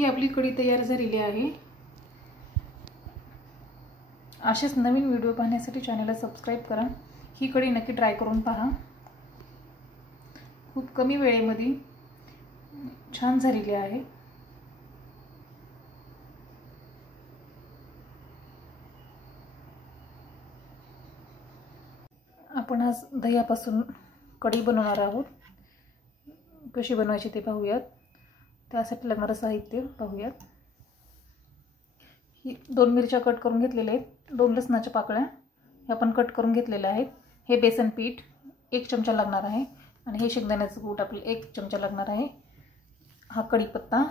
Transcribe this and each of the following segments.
ही आपली कढी तयार झालेली आहे। असेच नवीन व्हिडिओ पाहण्यासाठी चॅनलला सबस्क्राइब करा। ही कढी नक्की ट्राय करून पहा। खूप कमी वेळेमध्ये छान झालेली आहे। आपण आज दह्यापासून कढी बनवणार आहोत। कशी बनवायची ते पाहूयात। त्यासाठी लागणारे साहित्य पाहूयात। ही 2 मिरच्या कट करून घेतलेल्या आहेत। 2 लसणाच्या पाकळ्या हे आपण कट करून घेतलेल्या आहेत। हे बेसन पीठ 1 चमचा लागणार आहे आणि हे शेंगदाण्याचं कूट आपले 1 चमचा लागणार आहे। हा कढीपत्ता,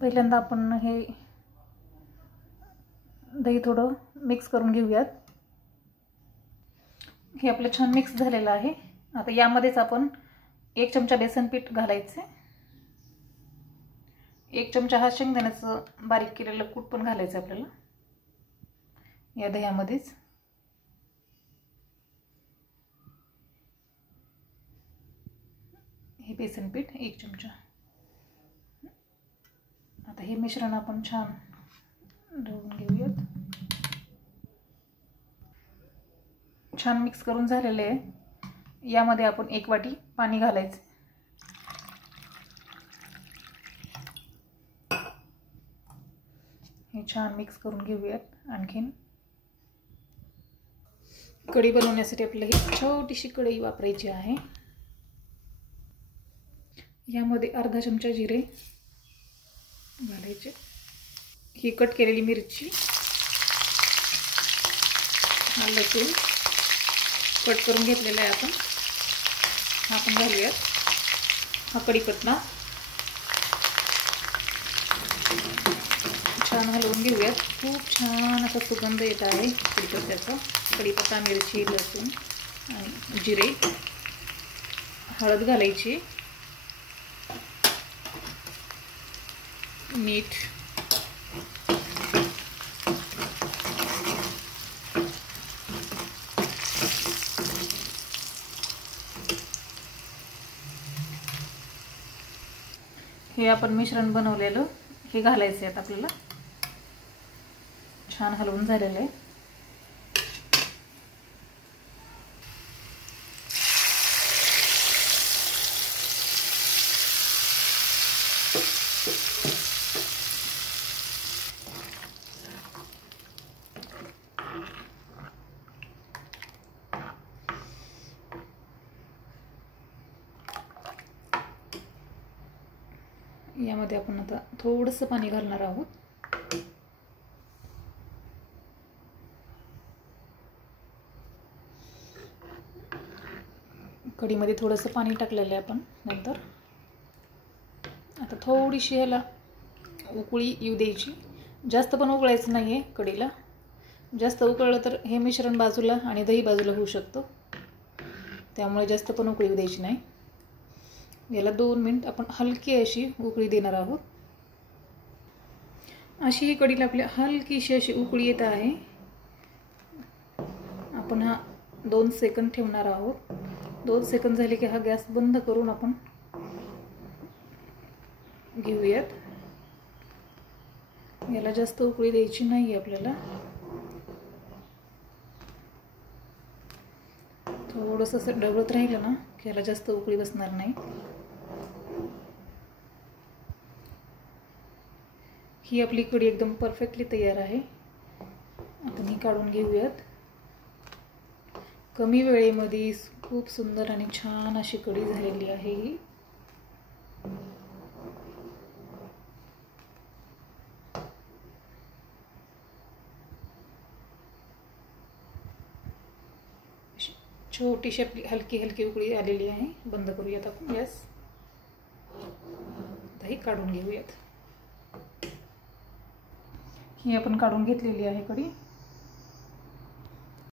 पहिल्यांदा आपण हे दही थोडं मिक्स करून घेऊयात। हे आपलं छान मिक्स झालेलं आहे। आता यामध्येच आपण 1 चमचा बेसन पीठ घालायचे। 1 चमचा हा शेंगदाण्याचं बारीक केलेलं कूट पण घालायचं आपल्याला या दह्यामध्येच। हे बेसन पीठ 1 चमचा। आता हे मिश्रण आपण छान ढवळून घेऊयात। छान मिक्स करून झालेले आहे। यामध्ये आपण 1 वाटी पाणी घालायचं। हे छान मिक्स करून घेऊयात। आणखीन कढी बनवण्यासाठी आपल्याला ही छोटीशी कढई वापरायची आहे। यामध्ये अर्धा चमचा जिरे घालायचे। ही कट केलेली मिरची, लसूण कट करून घेतलेला आहे आपण घालूयात। हा कढीपत्ता छान हलवून घेऊयात। खूप छान असा सुगंध येत आहे कढीपत्त्याचा। कढीपत्ता, मिरची, लसूण आणि जिरे, हळद घालायची, मीठ, हे आपण मिश्रण बनवलेलं हे घालायचं आहे आपल्याला। छान हलवून झालेलं आहे। यामध्ये आपण आता थोडंसं पाणी घालणार आहोत। कढीमध्ये थोडंसं पाणी टाकलेलं आहे आपण नंतर। आता थोडीशी ह्याला उकळी येऊ द्यायची। जास्त पण उकळायचं नाही आहे कढीला। जास्त उकळलं तर हे मिश्रण बाजूला आणि दही बाजूला होऊ शकतं। त्यामुळे जास्त पण उकळी येऊ द्यायची नाही। याला 2 मिनिट आपण हलकी अशी उकळी देणार आहोत। अशी ही कढीला आपल्या हलकीशी अशी उकळी येत आहे। आपण हा 2 सेकंद ठेवणार आहोत। 2 सेकंद झाले की हा गॅस बंद करून आपण घेऊयात। याला जास्त उकळी द्यायची नाही आपल्याला। थोडंसं असं ढवळत राहिलं ना की याला जास्त उकळी बसणार नाही। ही आपली कढी एकदम परफेक्टली तयार आहे। आपण ही काढून घेऊयात। कमी वेळेमध्ये खूप सुंदर आणि छान अशी कढी झालेली आहे ही। छोटीशी आपली हलकी उकळी आलेली आहे। बंद करूयात आपण गॅस। ही काढून घेऊयात। ही आपण काढून घेतलेली आहे कढी।